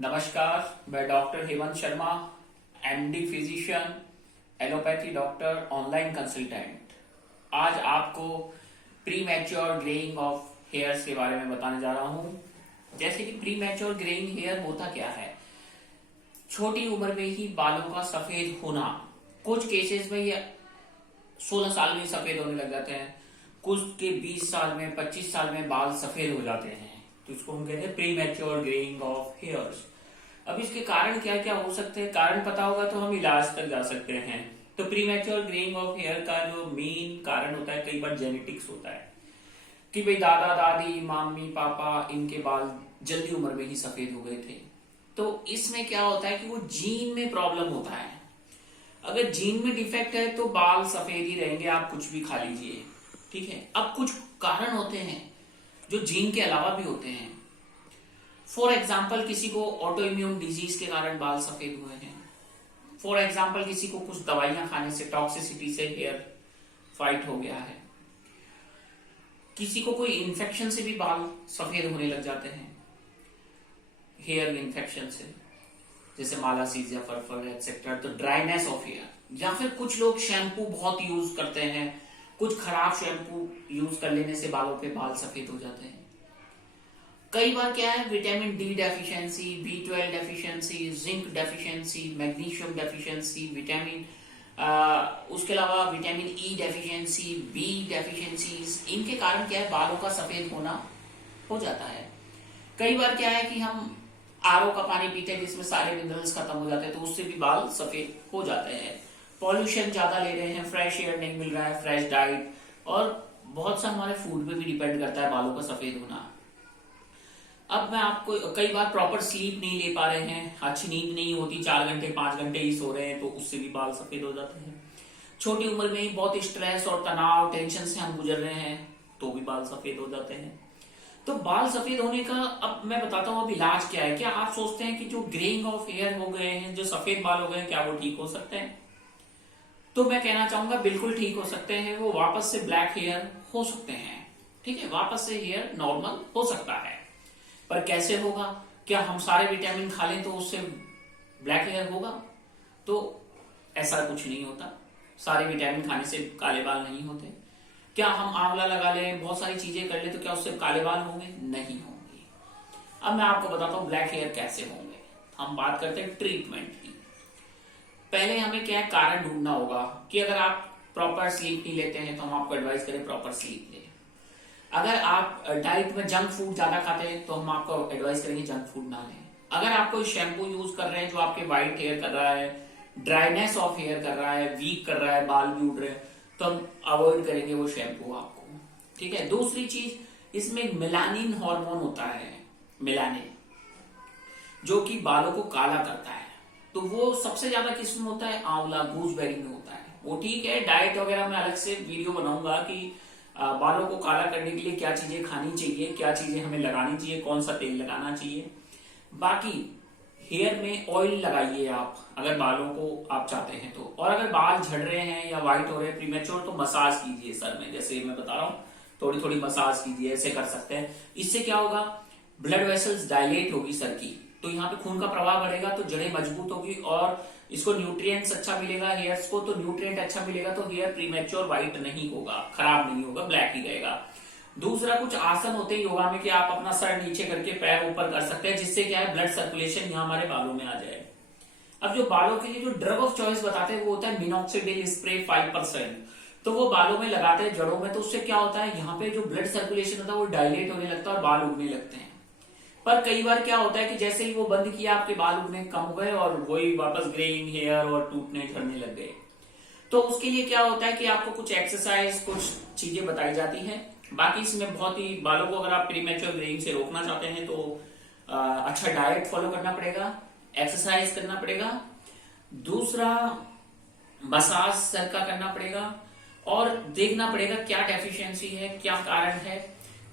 नमस्कार, मैं doctor Hemant Sharma, MD physician, allopathy doctor, online consultant. आज आपको pre mature greying of hairs के बारे में बताने जा रहा हूं। जैसे कि प्री मैच्योर ग्रेइंग हेयर होता क्या है? छोटी उम्र में ही बालों का सफेद होना। कुछ केसेस में ये 16 साल में सफेद होने लग जाते हैं, कुछ के 20 साल में 25 साल में बाल सफेद हो जाते हैं। तो इसको हम कहते हैं pre mature greying of hairs. अब इसके कारण क्या क्या हो सकते हैं, कारण पता होगा तो हम इलाज तक जा सकते हैं। तो premature greying of hair का जो मेन कारण होता है, कई बार जेनेटिक्स होता है कि भाई दादा दादी मम्मी पापा इनके बाल जल्दी उम्र में ही सफेद हो गए थे। तो इसमें क्या होता है कि वो जीन में प्रॉब्लम होता है। अगर जीन में डिफेक्ट है तो बाल सफेद ही रहेंगे, आप कुछ भी खा लीजिए, ठीक है। अब कुछ कारण होते हैं जो जीन के अलावा भी होते हैं। फॉर एग्जाम्पल, किसी को ऑटो इम्यून डिजीज के कारण बाल सफेद हुए हैं। फॉर एग्जाम्पल, किसी को कुछ दवाइयां खाने से, टॉक्सिसिटी से हेयर फाइट हो गया है। किसी को कोई इन्फेक्शन से भी बाल सफेद होने लग जाते हैं, हेयर इन्फेक्शन से, जैसे मालासीजिया, फरफर एक्सेट्रा। तो ड्राइनेस ऑफ हेयर, या फिर कुछ लोग शैम्पू बहुत यूज करते हैं, कुछ खराब शैम्पू यूज कर लेने से बालों पे बाल सफेद हो जाते हैं। कई बार क्या है, vitamin D deficiency, B12 deficiency, zinc deficiency, magnesium deficiency, उसके अलावा vitamin E deficiency, B deficiencies, इनके कारण क्या है, बालों का सफेद होना हो जाता है। कई बार क्या है कि हम आरओ का पानी पीते हैं जिसमें सारे मिनरल्स खत्म हो जाते हैं, तो उससे भी बाल सफेद हो जाते हैं। पॉल्यूशन ज्यादा ले रहे हैं, फ्रेश एयर नहीं मिल रहा है, फ्रेश डाइट, और बहुत सा हमारे फूड पे भी डिपेंड करता है बालों का सफेद होना। अब मैं आपको, कई बार प्रॉपर स्लीप नहीं ले पा रहे हैं, अच्छी नींद नहीं होती, 4 घंटे 5 घंटे ही सो रहे हैं, तो उससे भी बाल सफेद हो जाते हैं। छोटी उम्र में ही बहुत स्ट्रेस और तनाव, टेंशन से हम गुजर रहे हैं, तो भी बाल सफेद हो जाते हैं। तो बाल सफेद होने का अब मैं बताता हूँ अब इलाज क्या है। क्या आप सोचते हैं कि जो ग्रेइंग ऑफ हेयर हो गए हैं, जो सफेद बाल हो गए हैं, क्या वो ठीक हो सकते हैं? तो मैं कहना चाहूंगा बिल्कुल ठीक हो सकते हैं। वो वापस से ब्लैक हेयर हो सकते हैं, ठीक है, वापस से हेयर नॉर्मल हो सकता है। पर कैसे होगा? क्या हम सारे विटामिन खा लें तो उससे ब्लैक हेयर होगा? तो ऐसा कुछ नहीं होता। सारे विटामिन खाने से काले बाल नहीं होते। क्या हम आंवला लगा लें, बहुत सारी चीजें कर ले, तो क्या उससे काले बाल होंगे? नहीं होंगे। अब मैं आपको बताता हूं ब्लैक हेयर कैसे होंगे। हम बात करते हैं ट्रीटमेंट की। पहले हमें क्या है, कारण ढूंढना होगा कि अगर आप प्रॉपर स्लीप नहीं लेते हैं तो हम आपको एडवाइस करें प्रॉपर स्लीप लें। अगर आप डाइट में जंक फूड ज्यादा खाते हैं तो हम आपको एडवाइस करेंगे जंक फूड ना लें। अगर आप कोई शैम्पू यूज कर रहे हैं जो आपके व्हाइट हेयर कर रहा है, ड्राइनेस ऑफ हेयर कर रहा है, वीक कर रहा है, बाल भी उड़ रहे हैं, तो हम अवॉइड करेंगे वो शैम्पू आपको, ठीक है। दूसरी चीज, इसमें मेलानिन हार्मोन होता है, मेलानिन, जो कि बालों को काला करता है। तो वो सबसे ज्यादा किसमें होता है? आंवला, गूसबेरी में होता है। वो ठीक है, डाइट वगैरह में अलग से वीडियो बनाऊंगा कि बालों को काला करने के लिए क्या चीजें खानी चाहिए, क्या चीजें हमें लगानी चाहिए, कौन सा तेल लगाना चाहिए। बाकी हेयर में ऑयल लगाइए आप, अगर बालों को आप चाहते हैं तो। और अगर बाल झड़ रहे हैं या व्हाइट हो रहे हैं प्रीमेच्योर, तो मसाज कीजिए सर में, जैसे मैं बता रहा हूँ, थोड़ी थोड़ी मसाज कीजिए, ऐसे कर सकते हैं। इससे क्या होगा, ब्लड वेसल्स डायलेट होगी सर की, तो यहाँ पे खून का प्रवाह बढ़ेगा, तो जड़ें मजबूत होगी और इसको न्यूट्रिएंट्स अच्छा मिलेगा हेयर्स को। तो न्यूट्रिएंट अच्छा मिलेगा तो हेयर प्रीमेच्योर व्हाइट नहीं होगा, खराब नहीं होगा, ब्लैक ही रहेगा। दूसरा, कुछ आसन होते हैं योगा में कि आप अपना सर नीचे करके पैर ऊपर कर सकते हैं, जिससे क्या है, ब्लड सर्कुलेशन यहाँ हमारे बालों में आ जाए। अब जो बालों के लिए जो ड्रग ऑफ चॉइस बताते हैं वो होता है मिनॉक्सिडिल स्प्रे 5%। तो वो बालों में लगाते हैं, जड़ों में। तो उससे क्या होता है, यहाँ पे जो ब्लड सर्कुलेशन होता है वो डायलेट होने लगता है और बाल उगने लगते हैं। पर कई बार क्या होता है कि जैसे ही वो बंद किया, आपके बाल उगने कम हो गए और वही वापस ग्रेइंग हेयर और टूटने झड़ने लग गए। तो उसके लिए क्या होता है कि आपको कुछ एक्सरसाइज, कुछ चीजें बताई जाती हैं। बाकी इसमें बहुत ही, बालों को अगर आप प्रीमेच्योर ग्रेइंग से रोकना चाहते हैं तो अच्छा डाइट फॉलो करना पड़ेगा, एक्सरसाइज करना पड़ेगा। दूसरा, मसाज सर का करना पड़ेगा और देखना पड़ेगा क्या डेफिशिएंसी है, क्या कारण है।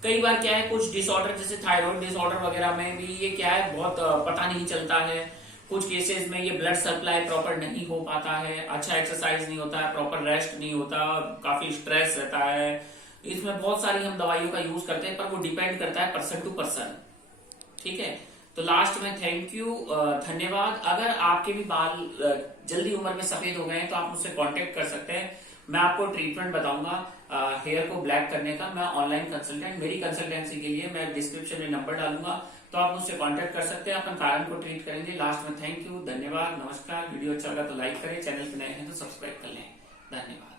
कई बार क्या है, कुछ डिसऑर्डर जैसे थायराइड डिसऑर्डर वगैरह में भी ये क्या है, बहुत पता नहीं चलता है। कुछ केसेस में ये ब्लड सप्लाई प्रॉपर नहीं हो पाता है, अच्छा एक्सरसाइज नहीं होता है, प्रॉपर रेस्ट नहीं होता, काफी स्ट्रेस रहता है। इसमें बहुत सारी हम दवाइयों का यूज करते हैं, पर वो डिपेंड करता है पर्सन टू पर्सन, ठीक है। तो लास्ट में थैंक यू, धन्यवाद। अगर आपके भी बाल जल्दी उम्र में सफेद हो गए हैं तो आप मुझसे कांटेक्ट कर सकते हैं। मैं आपको ट्रीटमेंट बताऊंगा हेयर को ब्लैक करने का। मैं ऑनलाइन कंसल्टेंट, मेरी कंसल्टेंसी के लिए मैं डिस्क्रिप्शन में नंबर डालूंगा, तो आप मुझसे कांटेक्ट कर सकते हैं। अपन कारण को ट्रीट करेंगे। लास्ट में थैंक यू, धन्यवाद, नमस्कार। वीडियो अच्छा लगा तो लाइक करें, चैनल पे नए हैं तो सब्सक्राइब कर लें। धन्यवाद।